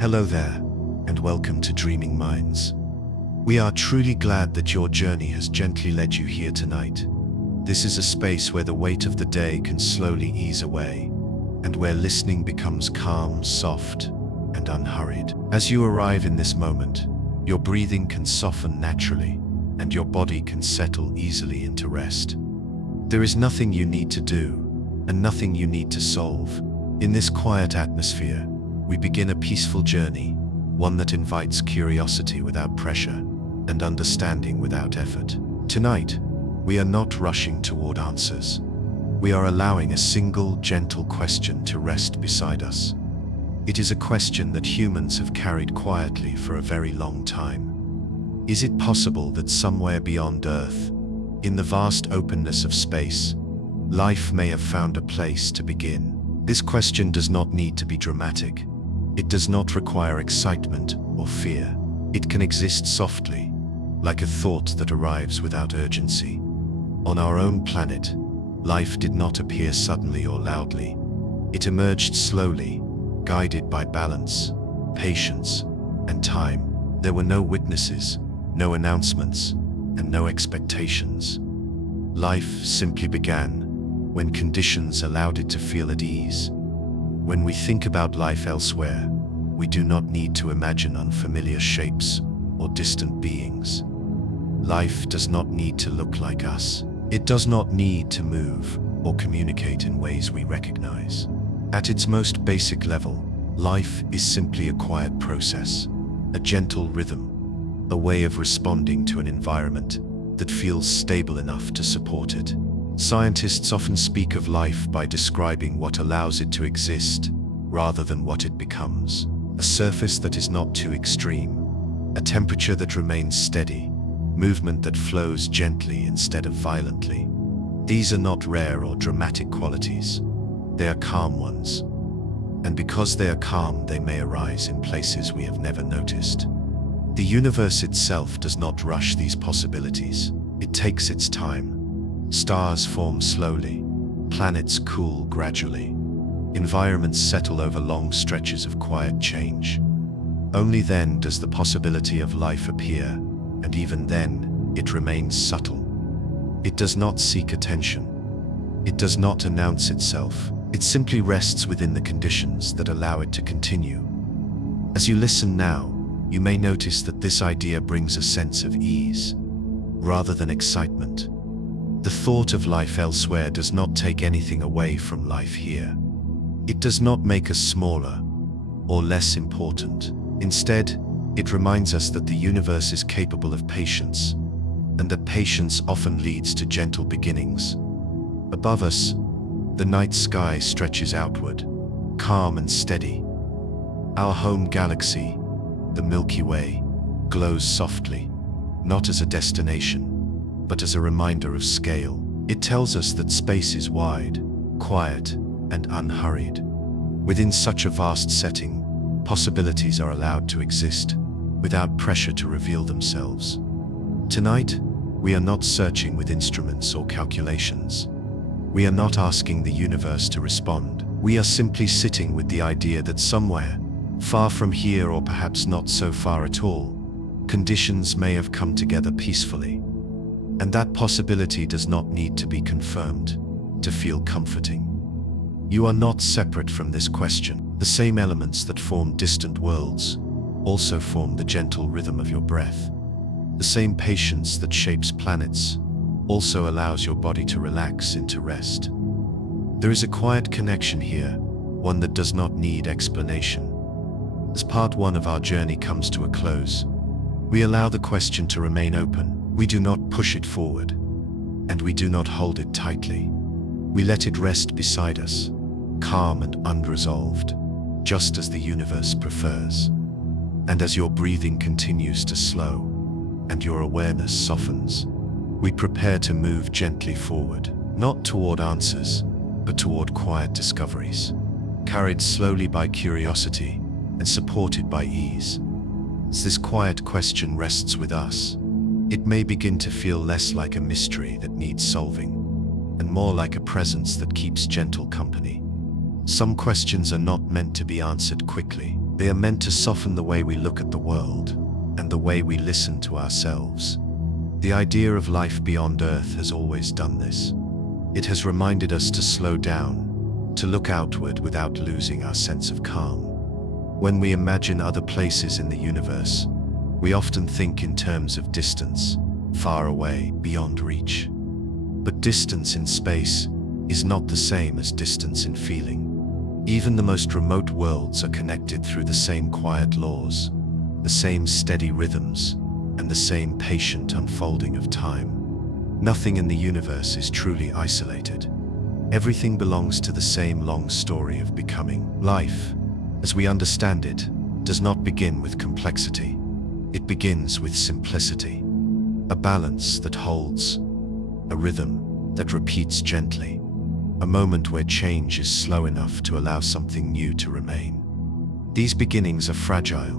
Hello there, and welcome to Dreaming Minds. We are truly glad that your journey has gently led you here tonight. This is a space where the weight of the day can slowly ease away, and where listening becomes calm, soft, and unhurried. As you arrive in this moment, your breathing can soften naturally, and your body can settle easily into rest. There is nothing you need to do, and nothing you need to solve. In this quiet atmosphere, we begin a peaceful journey, one that invites curiosity without pressure and understanding without effort. Tonight, we are not rushing toward answers. We are allowing a single, gentle question to rest beside us. It is a question that humans have carried quietly for a very long time. Is it possible that somewhere beyond Earth, in the vast openness of space, life may have found a place to begin? This question does not need to be dramatic. It does not require excitement or fear. It can exist softly, like a thought that arrives without urgency. On our own planet, life did not appear suddenly or loudly. It emerged slowly, guided by balance, patience, and time. There were no witnesses, no announcements, and no expectations. Life simply began when conditions allowed it to feel at ease. When we think about life elsewhere, we do not need to imagine unfamiliar shapes or distant beings. Life does not need to look like us. It does not need to move or communicate in ways we recognize. At its most basic level, life is simply a quiet process, a gentle rhythm, a way of responding to an environment that feels stable enough to support it. Scientists often speak of life by describing what allows it to exist, rather than what it becomes. A surface that is not too extreme, a temperature that remains steady, movement that flows gently instead of violently. These are not rare or dramatic qualities. They are calm ones. And because they are calm, they may arise in places we have never noticed. The universe itself does not rush these possibilities. It takes its time. Stars form slowly, planets cool gradually, environments settle over long stretches of quiet change. Only then does the possibility of life appear, and even then, it remains subtle. It does not seek attention. It does not announce itself. It simply rests within the conditions that allow it to continue. As you listen now, you may notice that this idea brings a sense of ease, rather than excitement. The thought of life elsewhere does not take anything away from life here. It does not make us smaller or less important. Instead, it reminds us that the universe is capable of patience, and that patience often leads to gentle beginnings. Above us, the night sky stretches outward, calm and steady. Our home galaxy, the Milky Way, glows softly, not as a destination, but as a reminder of scale. It tells us that space is wide, quiet, and unhurried. Within such a vast setting, possibilities are allowed to exist, without pressure to reveal themselves. Tonight, we are not searching with instruments or calculations. We are not asking the universe to respond. We are simply sitting with the idea that somewhere, far from here or perhaps not so far at all, conditions may have come together peacefully. And that possibility does not need to be confirmed to feel comforting. You are not separate from this question. The same elements that form distant worlds also form the gentle rhythm of your breath. The same patience that shapes planets also allows your body to relax into rest. There is a quiet connection here, one that does not need explanation. As part one of our journey comes to a close, we allow the question to remain open. We do not push it forward, and we do not hold it tightly. We let it rest beside us, calm and unresolved, just as the universe prefers. And as your breathing continues to slow, and your awareness softens, we prepare to move gently forward, not toward answers, but toward quiet discoveries, carried slowly by curiosity and supported by ease. As this quiet question rests with us, it may begin to feel less like a mystery that needs solving, and more like a presence that keeps gentle company. Some questions are not meant to be answered quickly. They are meant to soften the way we look at the world and the way we listen to ourselves. The idea of life beyond Earth has always done this. It has reminded us to slow down, to look outward without losing our sense of calm. When we imagine other places in the universe, we often think in terms of distance, far away, beyond reach. But distance in space is not the same as distance in feeling. Even the most remote worlds are connected through the same quiet laws, the same steady rhythms, and the same patient unfolding of time. Nothing in the universe is truly isolated. Everything belongs to the same long story of becoming. Life, as we understand it, does not begin with complexity. It begins with simplicity. A balance that holds, a rhythm that repeats gently, a moment where change is slow enough to allow something new to remain. These beginnings are fragile,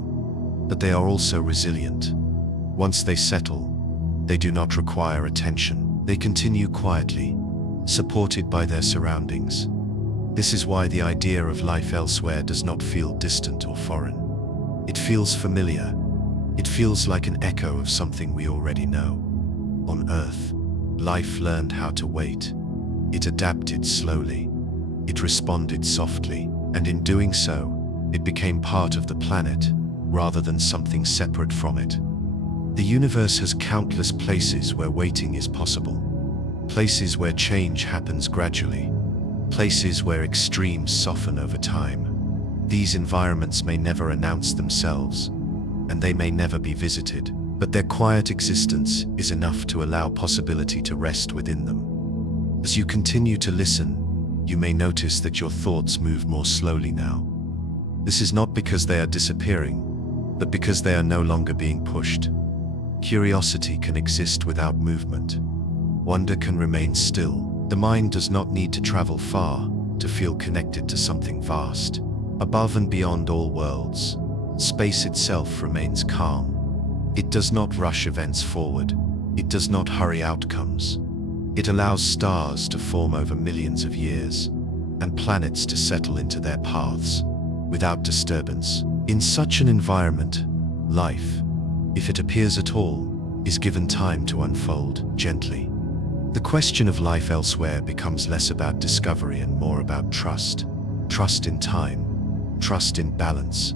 but they are also resilient. Once they settle, they do not require attention. They continue quietly, supported by their surroundings. This is why the idea of life elsewhere does not feel distant or foreign. It feels familiar. It feels like an echo of something we already know. On Earth, life learned how to wait. It adapted slowly. It responded softly, and in doing so, it became part of the planet, rather than something separate from it. The universe has countless places where waiting is possible. Places where change happens gradually. Places where extremes soften over time. These environments may never announce themselves, and they may never be visited, but their quiet existence is enough to allow possibility to rest within them. As you continue to listen, you may notice that your thoughts move more slowly now. This is not because they are disappearing, but because they are no longer being pushed. Curiosity can exist without movement. Wonder can remain still. The mind does not need to travel far to feel connected to something vast. Above and beyond all worlds, space itself remains calm. It does not rush events forward. It does not hurry outcomes. It allows stars to form over millions of years, and planets to settle into their paths, without disturbance. In such an environment, life, if it appears at all, is given time to unfold gently. The question of life elsewhere becomes less about discovery and more about trust. Trust in time, trust in balance,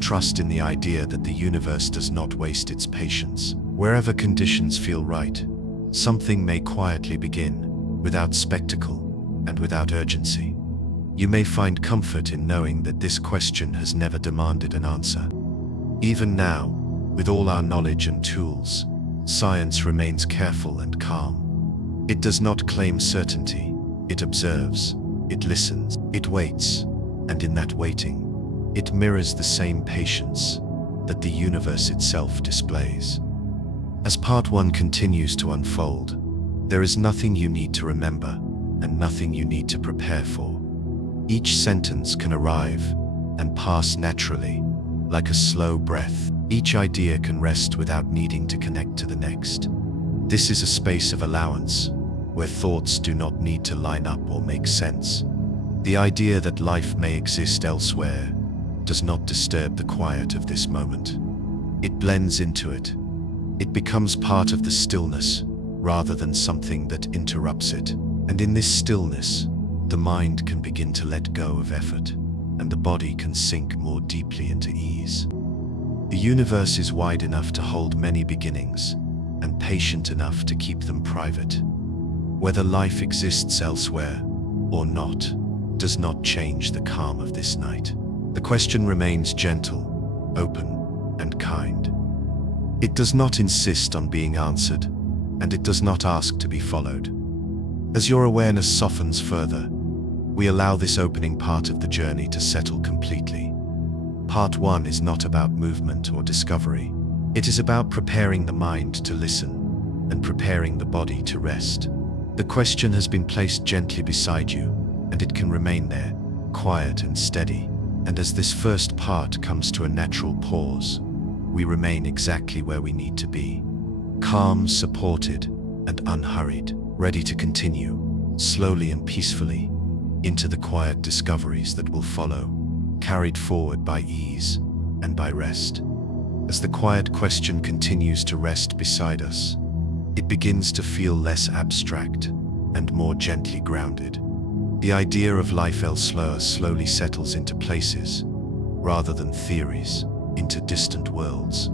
trust in the idea that the universe does not waste its patience. Wherever conditions feel right, something may quietly begin, without spectacle and without urgency. You may find comfort in knowing that this question has never demanded an answer. Even now, with all our knowledge and tools, science remains careful and calm. It does not claim certainty. It observes, it listens, it waits, and in that waiting, it mirrors the same patience that the universe itself displays. As part 1 continues to unfold, there is nothing you need to remember and nothing you need to prepare for. Each sentence can arrive and pass naturally, like a slow breath. Each idea can rest without needing to connect to the next. This is a space of allowance, where thoughts do not need to line up or make sense. The idea that life may exist elsewhere does not disturb the quiet of this moment. It blends into it. It becomes part of the stillness, rather than something that interrupts it. And in this stillness, the mind can begin to let go of effort, and the body can sink more deeply into ease. The universe is wide enough to hold many beginnings, and patient enough to keep them private. Whether life exists elsewhere or not, does not change the calm of this night. The question remains gentle, open, and kind. It does not insist on being answered, and it does not ask to be followed. As your awareness softens further, we allow this opening part of the journey to settle completely. Part 1 is not about movement or discovery. It is about preparing the mind to listen and preparing the body to rest. The question has been placed gently beside you, and it can remain there, quiet and steady. And as this first part comes to a natural pause, we remain exactly where we need to be. Calm, supported, and unhurried, ready to continue, slowly and peacefully, into the quiet discoveries that will follow. carried forward by ease and by rest. As the quiet question continues to rest beside us, it begins to feel less abstract and more gently grounded. The idea of life elsewhere slowly settles into places, rather than theories, into distant worlds,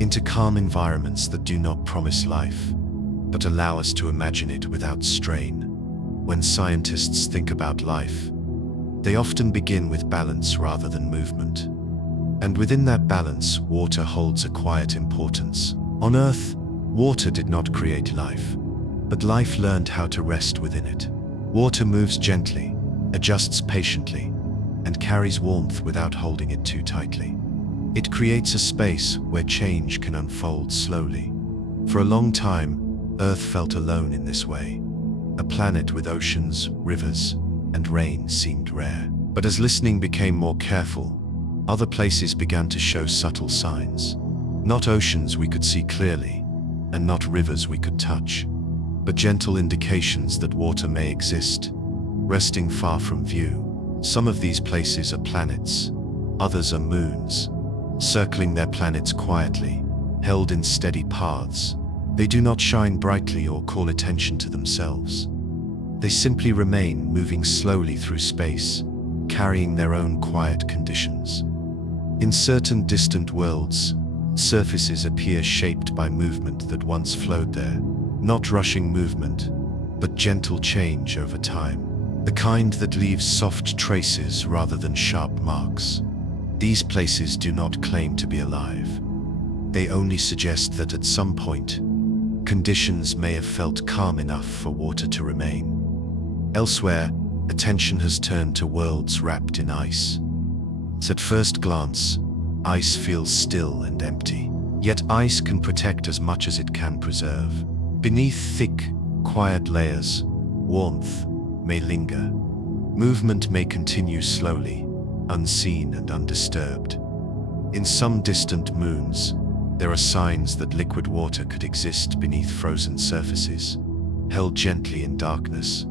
into calm environments that do not promise life, but allow us to imagine it without strain. When scientists think about life, they often begin with balance rather than movement. And within that balance, water holds a quiet importance. On Earth, water did not create life, but life learned how to rest within it. Water moves gently, adjusts patiently, and carries warmth without holding it too tightly. It creates a space where change can unfold slowly. For a long time, Earth felt alone in this way. A planet with oceans, rivers, and rain seemed rare. But as listening became more careful, other places began to show subtle signs. Not oceans we could see clearly, and not rivers we could touch, but gentle indications that water may exist, resting far from view. Some of these places are planets, others are moons, circling their planets quietly, held in steady paths. They do not shine brightly or call attention to themselves. They simply remain, moving slowly through space, carrying their own quiet conditions. In certain distant worlds, surfaces appear shaped by movement that once flowed there. Not rushing movement, but gentle change over time. The kind that leaves soft traces rather than sharp marks. These places do not claim to be alive. They only suggest that at some point, conditions may have felt calm enough for water to remain. Elsewhere, attention has turned to worlds wrapped in ice. At first glance, ice feels still and empty. Yet ice can protect as much as it can preserve. Beneath thick, quiet layers, warmth may linger. Movement may continue slowly, unseen and undisturbed. In some distant moons, there are signs that liquid water could exist beneath frozen surfaces, held gently in darkness.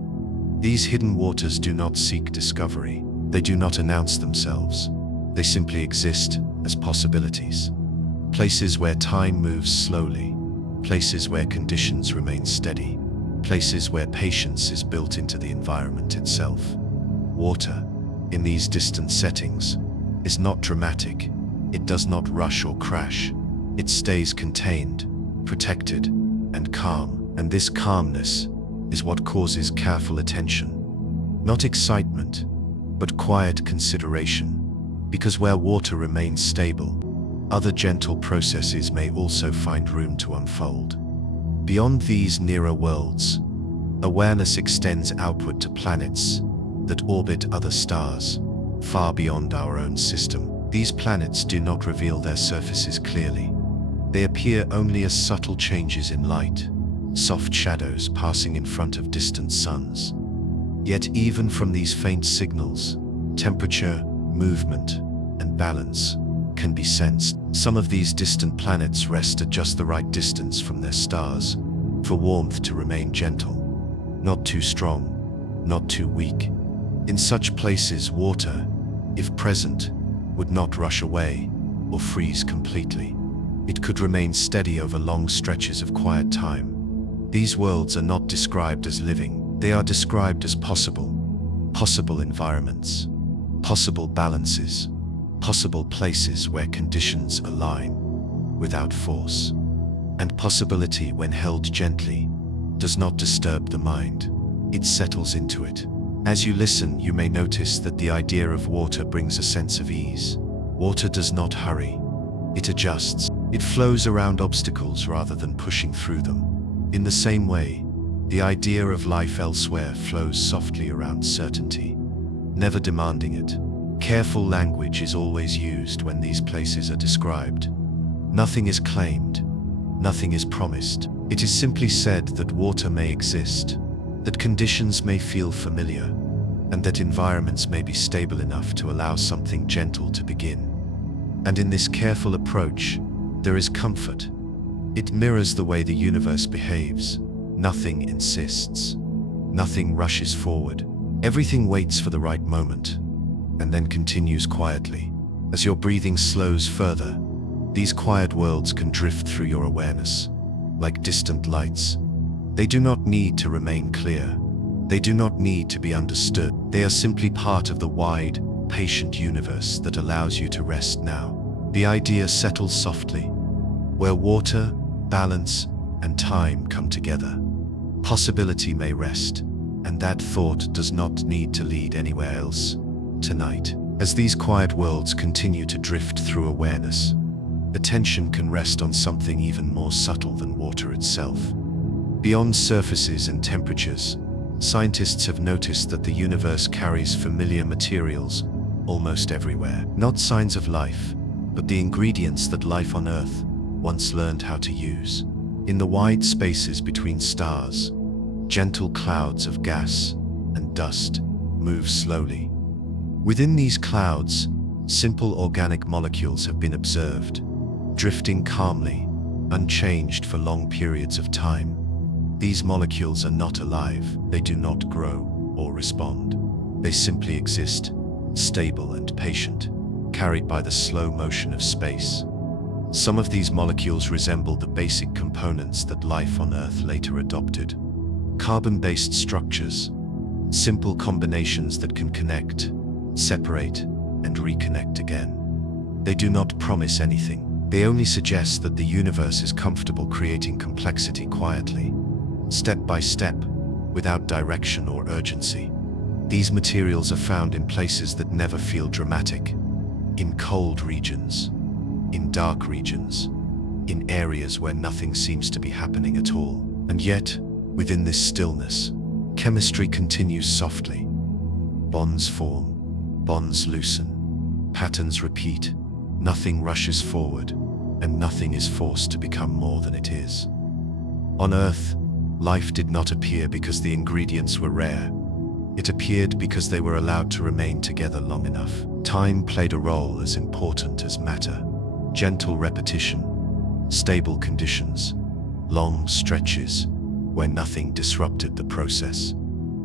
These hidden waters do not seek discovery. They do not announce themselves. They simply exist as possibilities. Places where time moves slowly, places where conditions remain steady, places where patience is built into the environment itself. Water, in these distant settings, is not dramatic. It does not rush or crash. It stays contained, protected, and calm. And this calmness is what causes careful attention. Not excitement, but quiet consideration. Because where water remains stable, other gentle processes may also find room to unfold. Beyond these nearer worlds, awareness extends outward to planets that orbit other stars, far beyond our own system. These planets do not reveal their surfaces clearly. They appear only as subtle changes in light, soft shadows passing in front of distant suns. Yet even from these faint signals, temperature, movement, and balance can be sensed. Some of these distant planets rest at just the right distance from their stars, for warmth to remain gentle, not too strong, not too weak. In such places, water, if present, would not rush away or freeze completely. It could remain steady over long stretches of quiet time. These worlds are not described as living. They are described as possible environments, possible balances, possible places where conditions align without force. And possibility, when held gently, does not disturb the mind. It settles into it. As you listen, you may notice that the idea of water brings a sense of ease. Water does not hurry. It adjusts. It flows around obstacles rather than pushing through them. In the same way, the idea of life elsewhere flows softly around certainty, never demanding it. Careful language is always used when these places are described. Nothing is claimed. Nothing is promised. It is simply said that water may exist, that conditions may feel familiar, and that environments may be stable enough to allow something gentle to begin. And in this careful approach, there is comfort. It mirrors the way the universe behaves. Nothing insists. Nothing rushes forward. Everything waits for the right moment. and then continues quietly. As your breathing slows further, these quiet worlds can drift through your awareness, like distant lights. They do not need to remain clear. They do not need to be understood. They are simply part of the wide, patient universe that allows you to rest now. The idea settles softly, where water, balance, and time come together. Possibility may rest, and that thought does not need to lead anywhere else. Tonight, as these quiet worlds continue to drift through awareness, attention can rest on something even more subtle than water itself. Beyond surfaces and temperatures, scientists have noticed that the universe carries familiar materials almost everywhere. Not signs of life, but the ingredients that life on Earth once learned how to use. In the wide spaces between stars, gentle clouds of gas and dust move slowly. Within these clouds, simple organic molecules have been observed, drifting calmly, unchanged for long periods of time. These molecules are not alive, they do not grow or respond. They simply exist, stable and patient, carried by the slow motion of space. Some of these molecules resemble the basic components that life on Earth later adopted. Carbon-based structures, simple combinations that can connect, separate, and reconnect again. They do not promise anything. They only suggest that the universe is comfortable creating complexity quietly, step by step, without direction or urgency. These materials are found in places that never feel dramatic, in cold regions, in dark regions, in areas where nothing seems to be happening at all. And yet, within this stillness, chemistry continues softly. Bonds form, bonds loosen, patterns repeat, nothing rushes forward, and nothing is forced to become more than it is. On Earth, life did not appear because the ingredients were rare. It appeared because they were allowed to remain together long enough. Time played a role as important as matter. Gentle repetition, stable conditions, long stretches where nothing disrupted the process.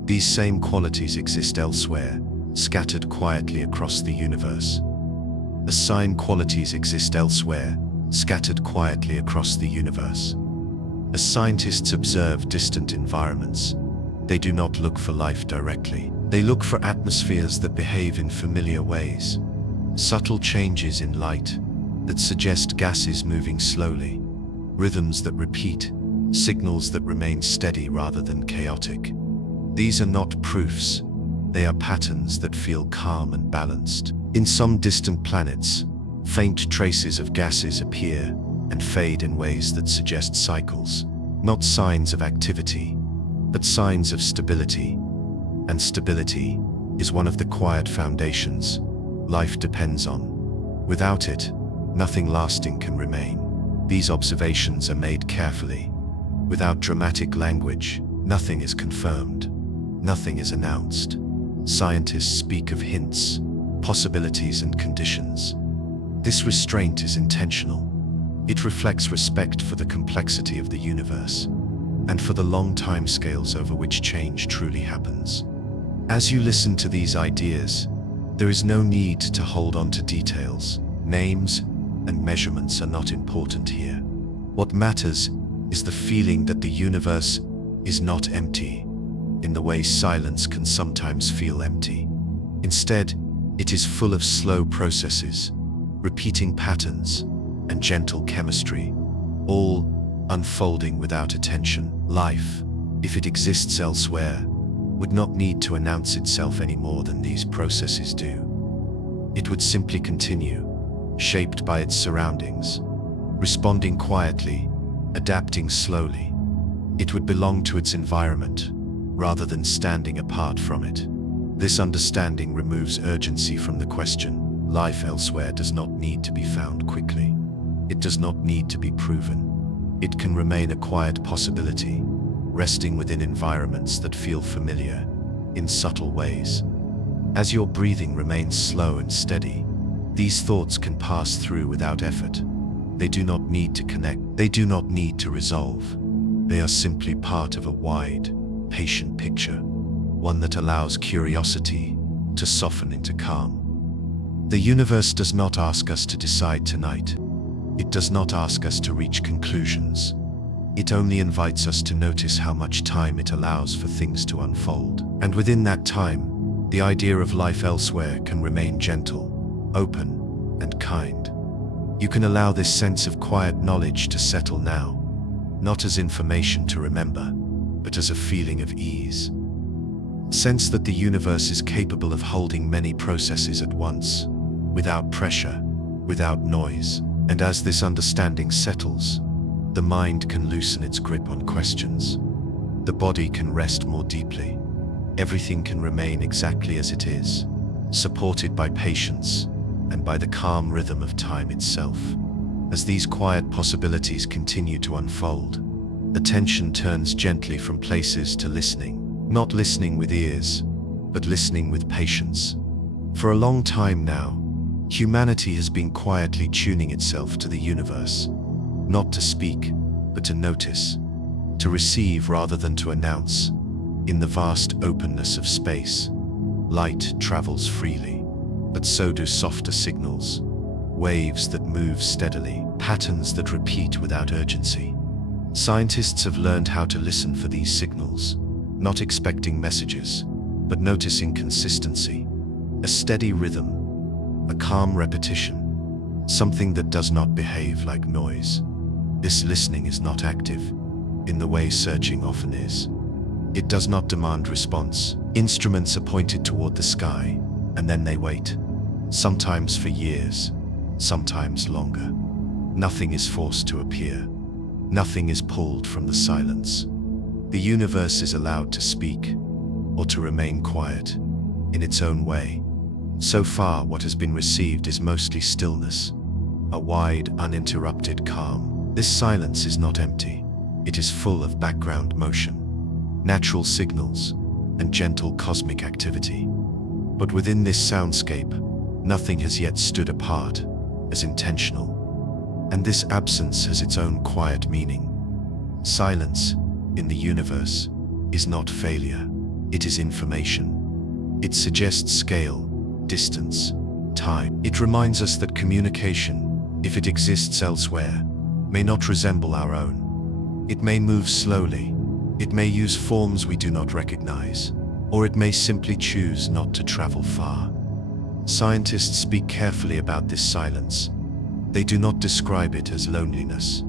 These same qualities exist elsewhere, scattered quietly across the universe. Assign qualities exist elsewhere, scattered quietly across the universe. As scientists observe distant environments, they do not look for life directly. They look for atmospheres that behave in familiar ways. Subtle changes in light that suggest gases moving slowly, rhythms that repeat, signals that remain steady rather than chaotic. These are not proofs, they are patterns that feel calm and balanced. In some distant planets, faint traces of gases appear and fade in ways that suggest cycles, not signs of activity, but signs of stability. And stability is one of the quiet foundations life depends on. Without it, nothing lasting can remain. These observations are made carefully. Without dramatic language, nothing is confirmed. Nothing is announced. Scientists speak of hints, possibilities, and conditions. This restraint is intentional. It reflects respect for the complexity of the universe and for the long timescales over which change truly happens. As you listen to these ideas, there is no need to hold on to details. Names and measurements are not important here. What matters is the feeling that the universe is not empty, in the way silence can sometimes feel empty. Instead, it is full of slow processes, repeating patterns, and gentle chemistry, all unfolding without attention. Life, if it exists elsewhere, would not need to announce itself any more than these processes do. It would simply continue, shaped by its surroundings, responding quietly, adapting slowly. It would belong to its environment, rather than standing apart from it. This understanding removes urgency from the question. Life elsewhere does not need to be found quickly. It does not need to be proven. It can remain a quiet possibility, resting within environments that feel familiar, in subtle ways. As your breathing remains slow and steady, these thoughts can pass through without effort. They do not need to connect. They do not need to resolve. They are simply part of a wide, patient picture, one that allows curiosity to soften into calm. The universe does not ask us to decide tonight. It does not ask us to reach conclusions. It only invites us to notice how much time it allows for things to unfold. And within that time, the idea of life elsewhere can remain gentle, open, and kind. You can allow this sense of quiet knowledge to settle now, not as information to remember, but as a feeling of ease. Sense that the universe is capable of holding many processes at once, without pressure, without noise. And as this understanding settles, the mind can loosen its grip on questions. The body can rest more deeply. Everything can remain exactly as it is, supported by patience and by the calm rhythm of time itself. As these quiet possibilities continue to unfold, attention turns gently from places to listening. Not listening with ears, but listening with patience. For a long time now, humanity has been quietly tuning itself to the universe, not to speak, but to notice, to receive rather than to announce. In the vast openness of space, light travels freely, but so do softer signals, waves that move steadily, patterns that repeat without urgency. Scientists have learned how to listen for these signals, not expecting messages, but noticing consistency, a steady rhythm, a calm repetition, something that does not behave like noise. This listening is not active, in the way searching often is. It does not demand response. Instruments are pointed toward the sky, and then they wait, sometimes for years, sometimes longer. Nothing is forced to appear. Nothing is pulled from the silence. The universe is allowed to speak, or to remain quiet, in its own way. So far, what has been received is mostly stillness, a wide, uninterrupted calm. This silence is not empty. It is full of background motion, natural signals, and gentle cosmic activity. But within this soundscape, nothing has yet stood apart as intentional. And this absence has its own quiet meaning. Silence, in the universe, is not failure. It is information. It suggests scale, distance, time. It reminds us that communication, if it exists elsewhere, may not resemble our own. It may move slowly. It may use forms we do not recognize, or it may simply choose not to travel far. Scientists speak carefully about this silence. They do not describe it as loneliness.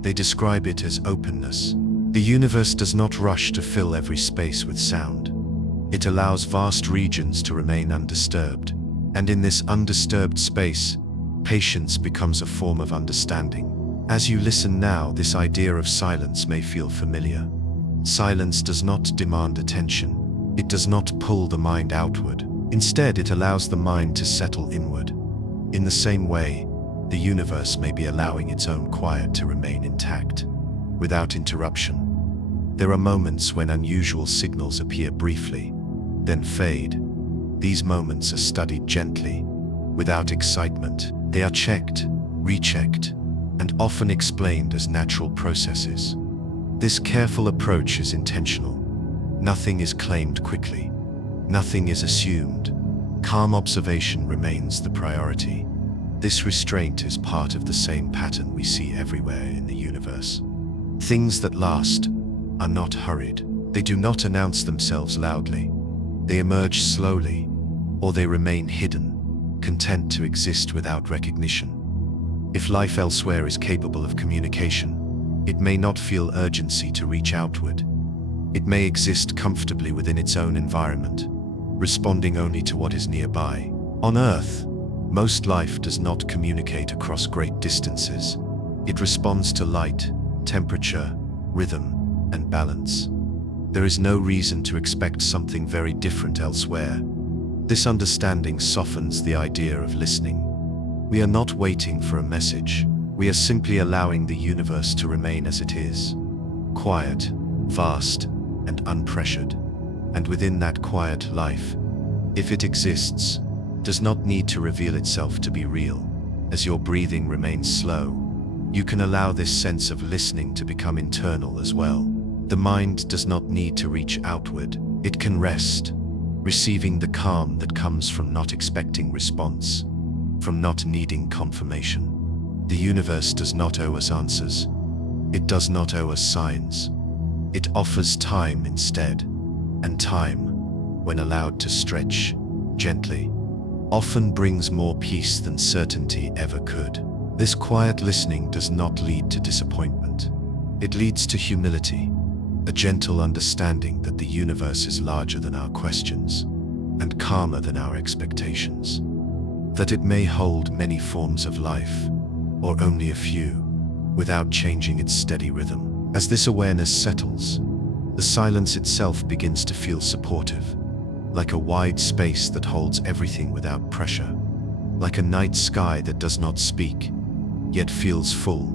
They describe it as openness. The universe does not rush to fill every space with sound. It allows vast regions to remain undisturbed. And in this undisturbed space, patience becomes a form of understanding. As you listen now, this idea of silence may feel familiar. Silence does not demand attention. It does not pull the mind outward. Instead, it allows the mind to settle inward. In the same way, the universe may be allowing its own quiet to remain intact, without interruption. There are moments when unusual signals appear briefly, then fade. These moments are studied gently, without excitement. They are checked, rechecked, and often explained as natural processes. This careful approach is intentional. Nothing is claimed quickly. Nothing is assumed. Calm observation remains the priority. This restraint is part of the same pattern we see everywhere in the universe. Things that last are not hurried. They do not announce themselves loudly. They emerge slowly, or they remain hidden, content to exist without recognition. If life elsewhere is capable of communication, it may not feel urgency to reach outward. It may exist comfortably within its own environment, responding only to what is nearby. On Earth, most life does not communicate across great distances. It responds to light, temperature, rhythm, and balance. There is no reason to expect something very different elsewhere. This understanding softens the idea of listening. We are not waiting for a message. We are simply allowing the universe to remain as it is, quiet, vast, and unpressured. And within that quiet, life, if it exists, does not need to reveal itself to be real. As your breathing remains slow, you can allow this sense of listening to become internal as well. The mind does not need to reach outward. It can rest, receiving the calm that comes from not expecting response. from not needing confirmation. The universe does not owe us answers. It does not owe us signs. It offers time instead, and time, when allowed to stretch gently, often brings more peace than certainty ever could. This quiet listening does not lead to disappointment. It leads to humility, a gentle understanding that the universe is larger than our questions and calmer than our expectations, that it may hold many forms of life, or only a few, without changing its steady rhythm. As this awareness settles, the silence itself begins to feel supportive, like a wide space that holds everything without pressure, like a night sky that does not speak, yet feels full.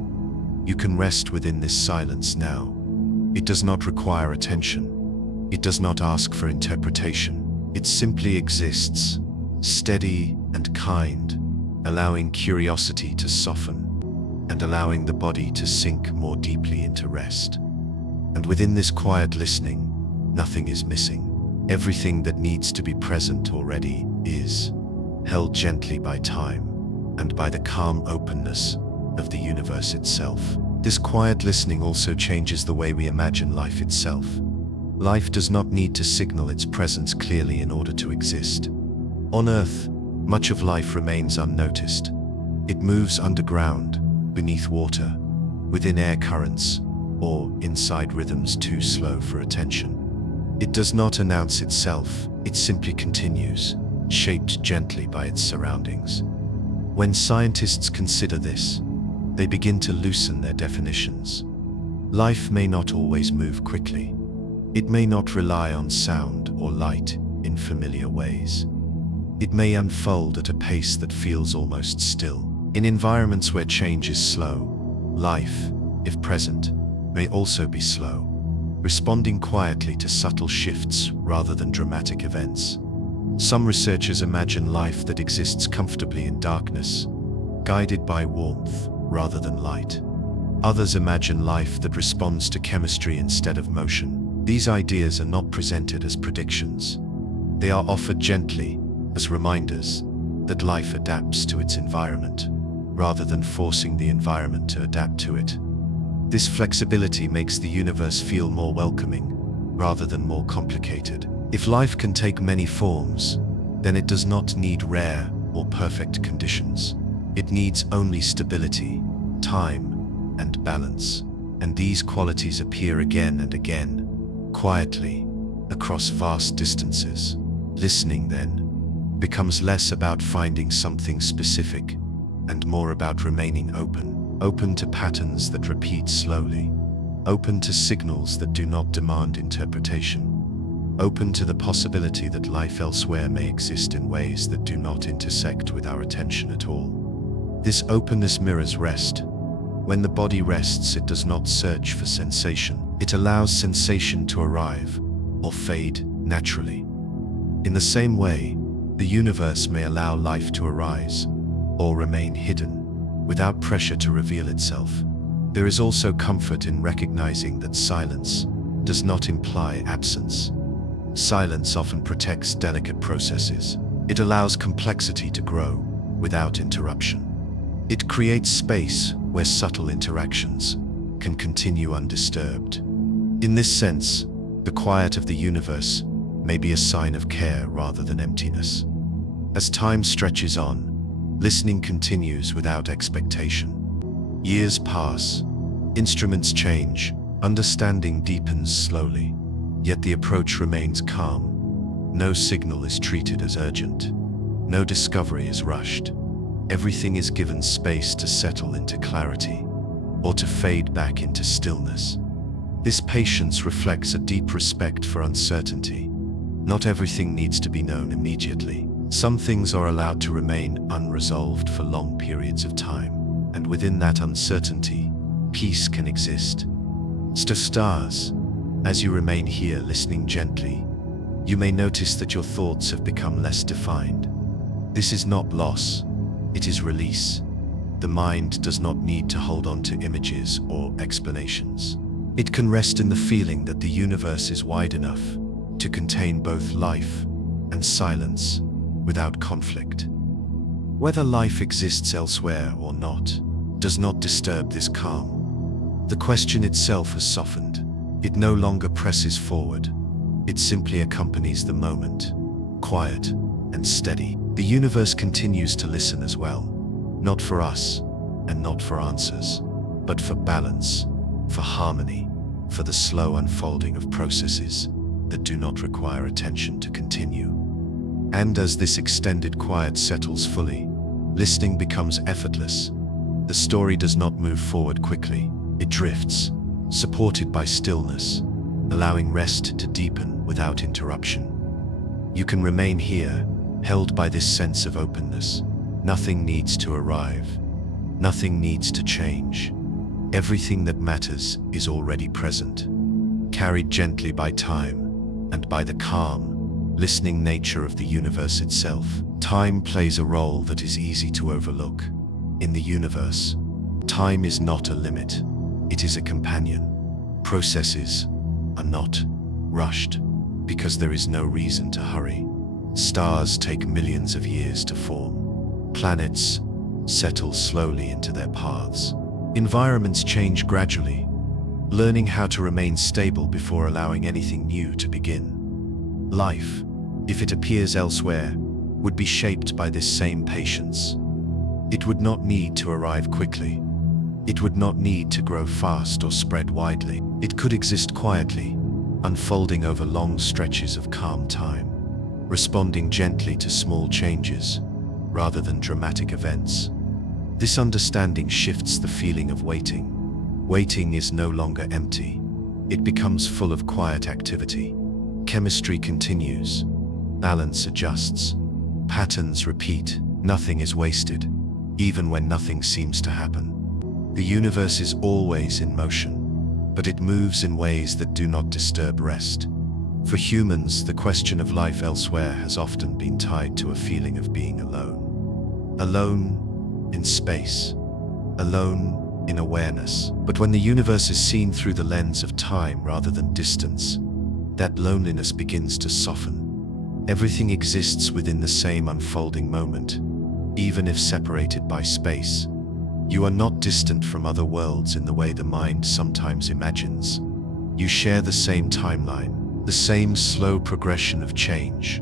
You can rest within this silence now. It does not require attention. It does not ask for interpretation. It simply exists, steady and kind, allowing curiosity to soften and allowing the body to sink more deeply into rest. And within this quiet listening, nothing is missing. Everything that needs to be present already is, held gently by time and by the calm openness of the universe itself. This quiet listening also changes the way we imagine life itself. Life does not need to signal its presence clearly in order to exist. On Earth, much of life remains unnoticed. It moves underground, beneath water, within air currents, or inside rhythms too slow for attention. It does not announce itself, it simply continues, shaped gently by its surroundings. When scientists consider this, they begin to loosen their definitions. Life may not always move quickly. It may not rely on sound or light in familiar ways. It may unfold at a pace that feels almost still. In environments where change is slow, life, if present, may also be slow, responding quietly to subtle shifts rather than dramatic events. Some researchers imagine life that exists comfortably in darkness, guided by warmth rather than light. Others imagine life that responds to chemistry instead of motion. These ideas are not presented as predictions. They are offered gently, as reminders that life adapts to its environment, rather than forcing the environment to adapt to it. This flexibility makes the universe feel more welcoming, rather than more complicated. If life can take many forms, then it does not need rare or perfect conditions. It needs only stability, time, and balance. And these qualities appear again and again, quietly, across vast distances. Listening, then, becomes less about finding something specific and more about remaining open to patterns that repeat slowly, open to signals that do not demand interpretation, open to the possibility that life elsewhere may exist in ways that do not intersect with our attention at all. This openness mirrors rest. When the body rests, it does not search for sensation. It allows sensation to arrive or fade naturally. In the same way, the universe may allow life to arise or remain hidden, without pressure to reveal itself. There is also comfort in recognizing that silence does not imply absence. Silence often protects delicate processes. It allows complexity to grow without interruption. It creates space where subtle interactions can continue undisturbed. In this sense, the quiet of the universe may be a sign of care rather than emptiness. As time stretches on, listening continues without expectation. Years pass, instruments change, understanding deepens slowly, yet the approach remains calm. No signal is treated as urgent. No discovery is rushed. Everything is given space to settle into clarity, or to fade back into stillness. This patience reflects a deep respect for uncertainty. Not everything needs to be known immediately. Some things are allowed to remain unresolved for long periods of time, and within that uncertainty, peace can exist. Stars, as you remain here listening gently, you may notice that your thoughts have become less defined. This is not loss, it is release. The mind does not need to hold on to images or explanations. It can rest in the feeling that the universe is wide enough to contain both life and silence without conflict. Whether life exists elsewhere or not does not disturb this calm. The question itself has softened. It no longer presses forward. It simply accompanies the moment, quiet and steady. The universe continues to listen as well, not for us and not for answers, but for balance, for harmony, for the slow unfolding of processes that do not require attention to continue. And as this extended quiet settles fully, listening becomes effortless. The story does not move forward quickly. It drifts, supported by stillness, allowing rest to deepen without interruption. You can remain here, held by this sense of openness. Nothing needs to arrive. Nothing needs to change. Everything that matters is already present, carried gently by time and by the calm, listening nature of the universe itself. Time plays a role that is easy to overlook. In the universe, time is not a limit. It is a companion. Processes are not rushed because there is no reason to hurry. Stars take millions of years to form. Planets settle slowly into their paths. Environments change gradually, learning how to remain stable before allowing anything new to begin. Life, if it appears elsewhere, would be shaped by this same patience. It would not need to arrive quickly. It would not need to grow fast or spread widely. It could exist quietly, unfolding over long stretches of calm time, responding gently to small changes rather than dramatic events. This understanding shifts the feeling of waiting. Waiting is no longer empty. It becomes full of quiet activity. Chemistry continues. Balance adjusts. Patterns repeat. Nothing is wasted, even when nothing seems to happen. The universe is always in motion, but it moves in ways that do not disturb rest. For humans, the question of life elsewhere has often been tied to a feeling of being alone. Alone in space. Alone in awareness. But when the universe is seen through the lens of time rather than distance, that loneliness begins to soften. Everything exists within the same unfolding moment, even if separated by space. You are not distant from other worlds in the way the mind sometimes imagines. You share the same timeline, the same slow progression of change.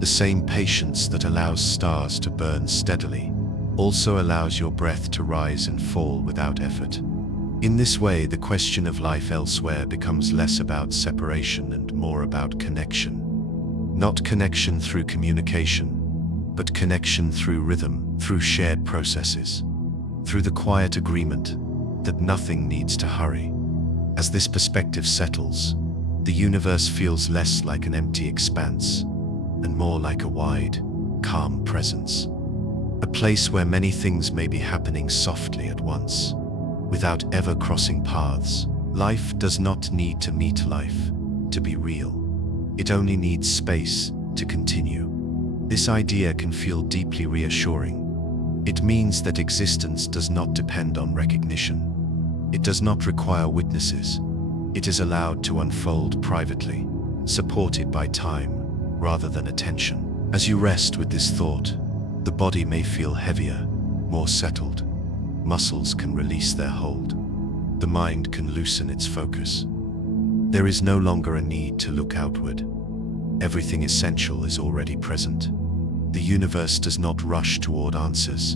The same patience that allows stars to burn steadily also allows your breath to rise and fall without effort. In this way, the question of life elsewhere becomes less about separation and more about connection. Not connection through communication, but connection through rhythm, through shared processes, through the quiet agreement that nothing needs to hurry. As this perspective settles, the universe feels less like an empty expanse and more like a wide, calm presence. A place where many things may be happening softly at once, without ever crossing paths. Life does not need to meet life to be real. It only needs space to continue. This idea can feel deeply reassuring. It means that existence does not depend on recognition. It does not require witnesses. It is allowed to unfold privately, supported by time rather than attention. As you rest with this thought, the body may feel heavier, more settled. Muscles can release their hold. The mind can loosen its focus. There is no longer a need to look outward. Everything essential is already present. The universe does not rush toward answers,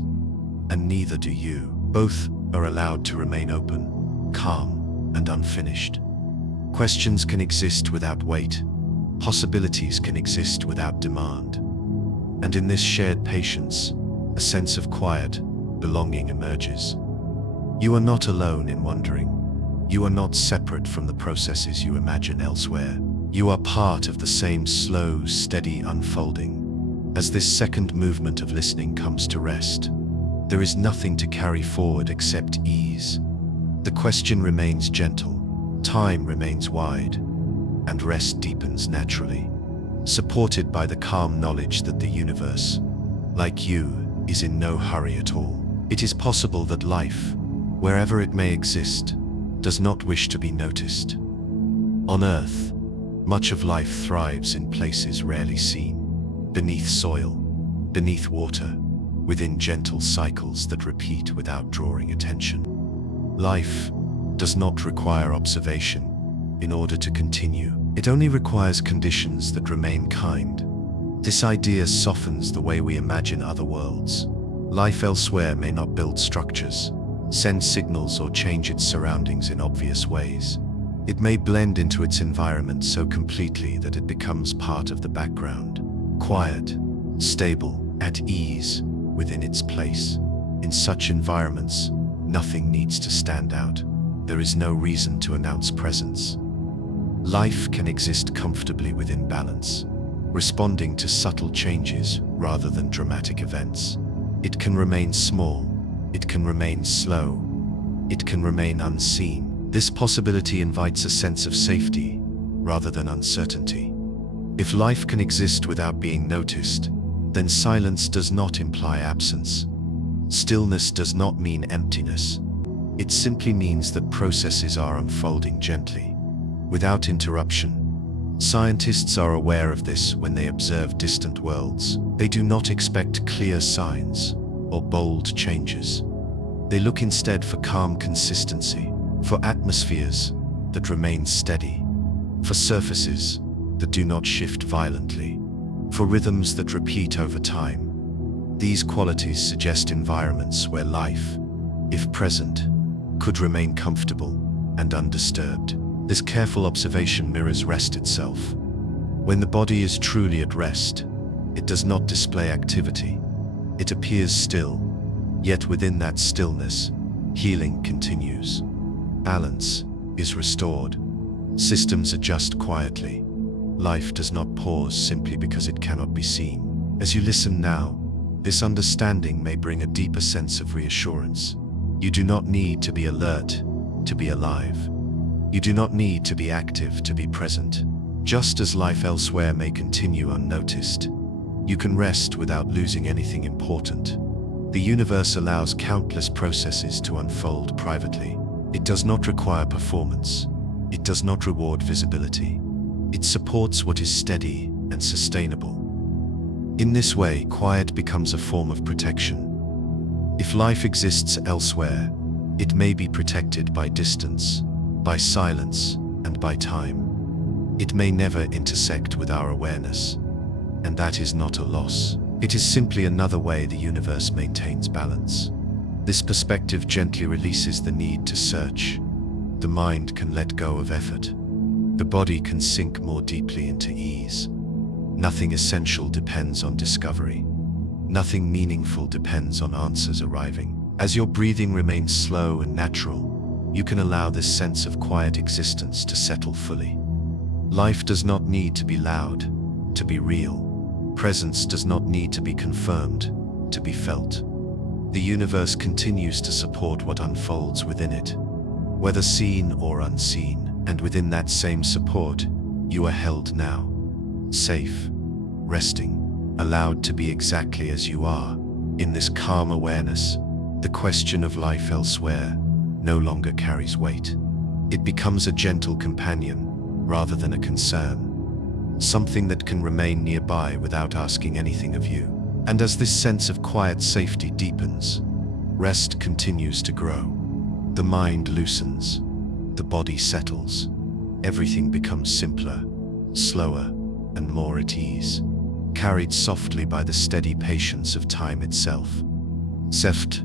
and neither do you. Both are allowed to remain open, calm, and unfinished. Questions can exist without weight. Possibilities can exist without demand. And in this shared patience, a sense of quiet belonging emerges. You are not alone in wondering. You are not separate from the processes you imagine elsewhere. You are part of the same slow, steady unfolding. As this second movement of listening comes to rest, there is nothing to carry forward except ease. The question remains gentle, time remains wide, and rest deepens naturally, supported by the calm knowledge that the universe, like you, is in no hurry at all. It is possible that life, wherever it may exist, does not wish to be noticed. On Earth, much of life thrives in places rarely seen, beneath soil, beneath water, within gentle cycles that repeat without drawing attention. Life does not require observation in order to continue. It only requires conditions that remain kind. This idea softens the way we imagine other worlds. Life elsewhere may not build structures, send signals, or change its surroundings in obvious ways. It may blend into its environment so completely that it becomes part of the background, quiet, stable, at ease within its place. In such environments, nothing needs to stand out. There is no reason to announce presence. Life can exist comfortably within balance, responding to subtle changes rather than dramatic events. It can remain small, it can remain slow, it can remain unseen. This possibility invites a sense of safety rather than uncertainty. If life can exist without being noticed, then silence does not imply absence. Stillness does not mean emptiness. It simply means that processes are unfolding gently, without interruption. Scientists are aware of this when they observe distant worlds. They do not expect clear signs or bold changes. They look instead for calm consistency, for atmospheres that remain steady, for surfaces that do not shift violently, for rhythms that repeat over time. These qualities suggest environments where life, if present, could remain comfortable and undisturbed. This careful observation mirrors rest itself. When the body is truly at rest, it does not display activity. It appears still, yet within that stillness, healing continues. Balance is restored. Systems adjust quietly. Life does not pause simply because it cannot be seen. As you listen now, this understanding may bring a deeper sense of reassurance. You do not need to be alert to be alive. You do not need to be active to be present. Just as life elsewhere may continue unnoticed, you can rest without losing anything important. The universe allows countless processes to unfold privately. It does not require performance. It does not reward visibility. It supports what is steady and sustainable. In this way, quiet becomes a form of protection. If life exists elsewhere, it may be protected by distance, by silence, and by time. It may never intersect with our awareness, and that is not a loss. It is simply another way the universe maintains balance. This perspective gently releases the need to search. The mind can let go of effort. The body can sink more deeply into ease. Nothing essential depends on discovery. Nothing meaningful depends on answers arriving. As your breathing remains slow and natural, you can allow this sense of quiet existence to settle fully. Life does not need to be loud to be real. Presence does not need to be confirmed to be felt. The universe continues to support what unfolds within it, whether seen or unseen, and within that same support, you are held now, safe, resting, allowed to be exactly as you are. In this calm awareness, the question of life elsewhere no longer carries weight. It becomes a gentle companion rather than a concern, something that can remain nearby without asking anything of you. And as this sense of quiet safety deepens, rest continues to grow. The mind loosens, the body settles, everything becomes simpler, slower, and more at ease, carried softly by the steady patience of time itself. Seft,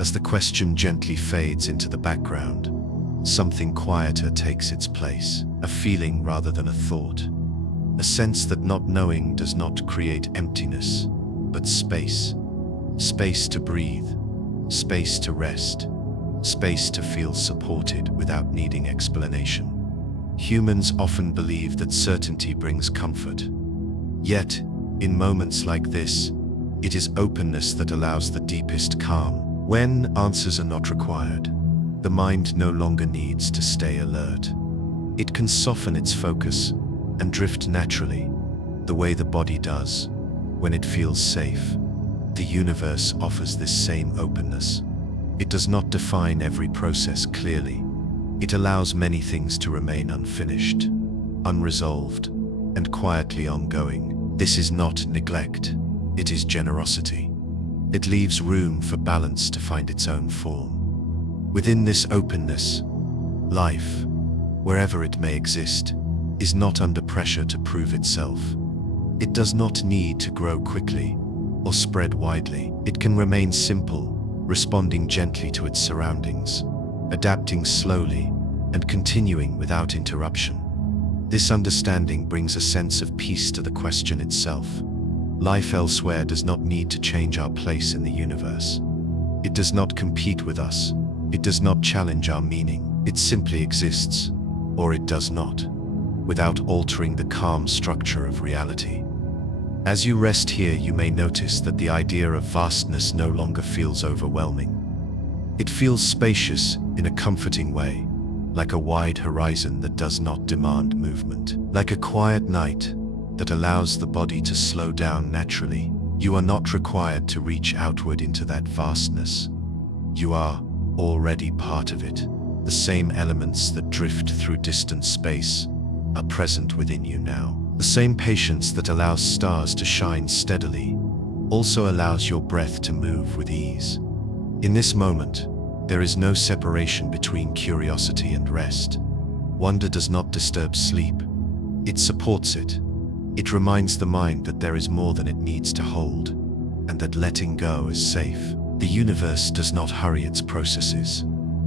as the question gently fades into the background, something quieter takes its place, a feeling rather than a thought, a sense that not knowing does not create emptiness, but space. Space to breathe, space to rest, space to feel supported without needing explanation. Humans often believe that certainty brings comfort. Yet, in moments like this, it is openness that allows the deepest calm. When answers are not required, the mind no longer needs to stay alert. It can soften its focus and drift naturally, the way the body does when it feels safe. The universe offers this same openness. It does not define every process clearly. It allows many things to remain unfinished, unresolved, and quietly ongoing. This is not neglect, it is generosity. It leaves room for balance to find its own form. Within this openness, life, wherever it may exist, is not under pressure to prove itself. It does not need to grow quickly or spread widely. It can remain simple, responding gently to its surroundings, adapting slowly, and continuing without interruption. This understanding brings a sense of peace to the question itself. Life elsewhere does not need to change our place in the universe. It does not compete with us. It does not challenge our meaning. It simply exists, or it does not, without altering the calm structure of reality. As you rest here, you may notice that the idea of vastness no longer feels overwhelming. It feels spacious in a comforting way, like a wide horizon that does not demand movement. Like a quiet night that allows the body to slow down naturally. You are not required to reach outward into that vastness. You are already part of it. The same elements that drift through distant space are present within you now. The same patience that allows stars to shine steadily also allows your breath to move with ease. In this moment, there is no separation between curiosity and rest. Wonder does not disturb sleep. It supports it. It reminds the mind that there is more than it needs to hold, and that letting go is safe. The universe does not hurry its processes,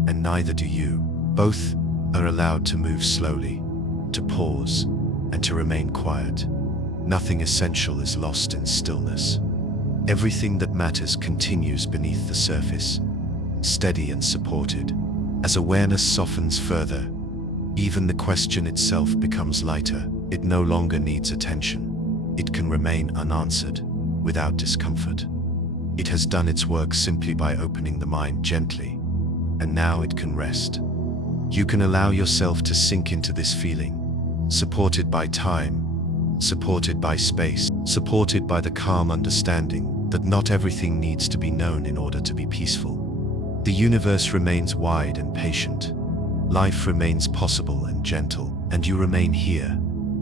and neither do you. Both are allowed to move slowly, to pause, and to remain quiet. Nothing essential is lost in stillness. Everything that matters continues beneath the surface, steady and supported. As awareness softens further, even the question itself becomes lighter. It no longer needs attention. It can remain unanswered, without discomfort. It has done its work simply by opening the mind gently, and now it can rest. You can allow yourself to sink into this feeling, supported by time, supported by space, supported by the calm understanding that not everything needs to be known in order to be peaceful. The universe remains wide and patient. Life remains possible and gentle, and you remain here,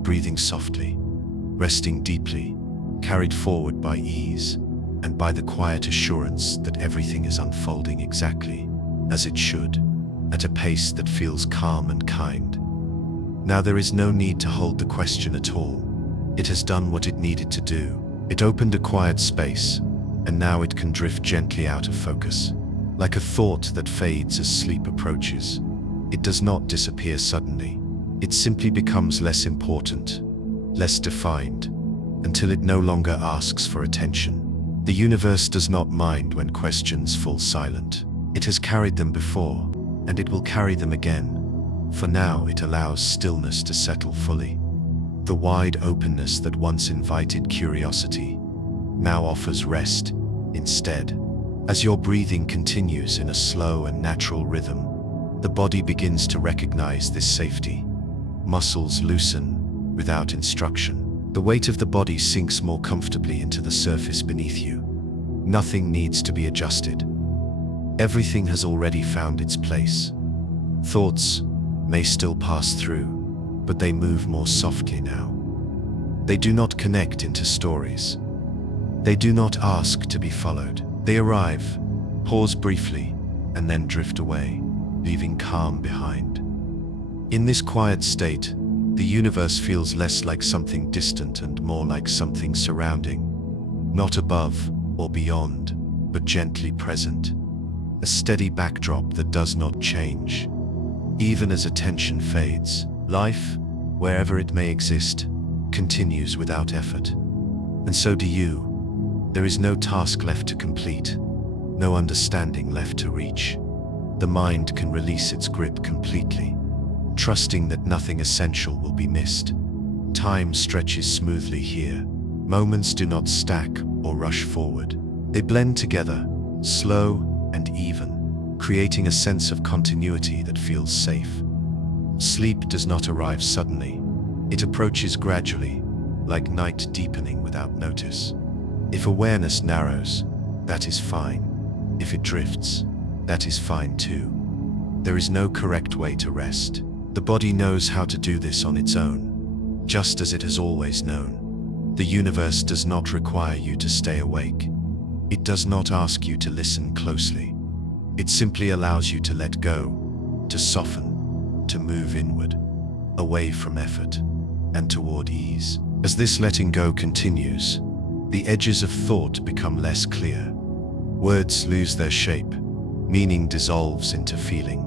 breathing softly, resting deeply, carried forward by ease, and by the quiet assurance that everything is unfolding exactly as it should, at a pace that feels calm and kind. Now there is no need to hold the question at all. It has done what it needed to do. It opened a quiet space, and now it can drift gently out of focus. Like a thought that fades as sleep approaches, it does not disappear suddenly. It simply becomes less important, less defined, until it no longer asks for attention. The universe does not mind when questions fall silent. It has carried them before, and it will carry them again. For now, it allows stillness to settle fully. The wide openness that once invited curiosity now offers rest instead. As your breathing continues in a slow and natural rhythm, the body begins to recognize this safety. Muscles loosen without instruction. The weight of the body sinks more comfortably into the surface beneath you. Nothing needs to be adjusted. Everything has already found its place. Thoughts may still pass through, but they move more softly now. They do not connect into stories. They do not ask to be followed. They arrive, pause briefly, and then drift away, leaving calm behind. In this quiet state, the universe feels less like something distant and more like something surrounding, not above or beyond, but gently present. A steady backdrop that does not change. Even as attention fades, life, wherever it may exist, continues without effort. And so do you. There is no task left to complete, no understanding left to reach. The mind can release its grip completely, trusting that nothing essential will be missed. Time stretches smoothly here. Moments do not stack or rush forward. They blend together, slow and even, creating a sense of continuity that feels safe. Sleep does not arrive suddenly. It approaches gradually, like night deepening without notice. If awareness narrows, that is fine. If it drifts, that is fine too. There is no correct way to rest. The body knows how to do this on its own, just as it has always known. The universe does not require you to stay awake. It does not ask you to listen closely. It simply allows you to let go, to soften, to move inward, away from effort, and toward ease. As this letting go continues, the edges of thought become less clear. Words lose their shape, meaning dissolves into feeling,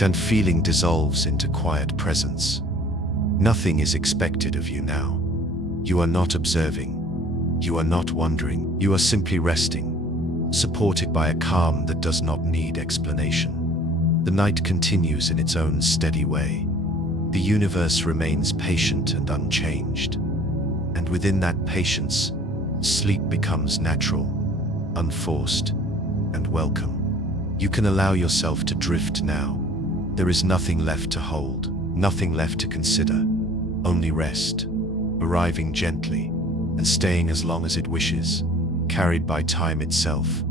and feeling dissolves into quiet presence. Nothing is expected of you now. You are not observing. You are not wondering. You are simply resting, supported by a calm that does not need explanation. The night continues in its own steady way. The universe remains patient and unchanged. And within that patience, sleep becomes natural, unforced, and welcome. You can allow yourself to drift now. There is nothing left to hold, nothing left to consider, only rest, arriving gently and staying as long as it wishes, carried by time itself.